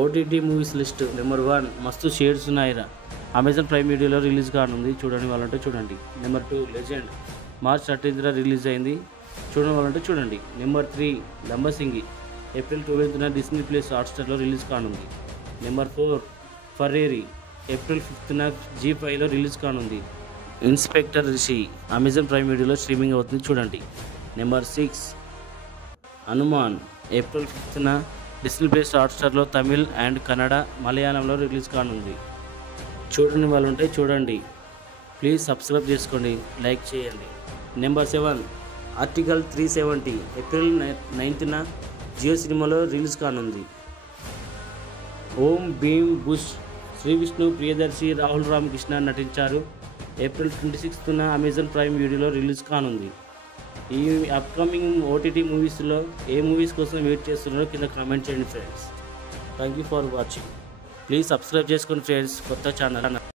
OTT movies list number 1 మస్తు shades ఉన్నాయిరా. Amazon prime వీడియోలో రిలీజ్ కానుంది, చూడండి వాళ్ళంటే చూడండి. నెంబర్ 2 లెజెండ్ మార్చ్ 13న రిలీజ్ అయింది, చూడండి వాళ్ళంటే చూడండి. నెంబర్ 3 లంబసింగి ఏప్రిల్ 12న డిస్నీ ప్లస్ హాట్స్టార్లో రిలీజ్ కానుంది. నెంబర్ 4 ఫరేరి ఏప్రిల్ 5న G5లో రిలీజ్ కానుంది. ఇన్స్పెక్టర్ రిషి అమెజాన్ ప్రైమ్ వీడియోలో స్ట్రీమింగ్ అవుతుంది, చూడండి. నెంబర్ 6 హనుమాన్ ఏప్రిల్ 5న డిస్నీ ప్లస్ హాట్స్టార్లో తమిళ్ అండ్ కన్నడ మలయాళంలో రిలీజ్ కానుంది, చూడండి వాళ్ళు ఉంటే చూడండి. ప్లీజ్ సబ్స్క్రైబ్ చేసుకోండి, లైక్ చేయండి. నెంబర్ 7 ఆర్టికల్ 370 ఏప్రిల్ 9న జియో సినిమాలో రిలీజ్ కానుంది. ఓం భీమ్ బుష్ శ్రీ విష్ణు ప్రియదర్శి రాహుల్ రామకృష్ణ నటించారు, ఏప్రిల్ 26న అమెజాన్ ప్రైమ్ వీడియోలో రిలీజ్ కానుంది. ఈ అప్కమింగ్ ఓటీటీ మూవీస్లో ఏ మూవీస్ కోసం వెయిట్ చేస్తున్నారో కింద కామెంట్ చేయండి friends. Thank you for watching. Please subscribe చేసుకోండి ఫ్రెండ్స్, కొత్త ఛానల్.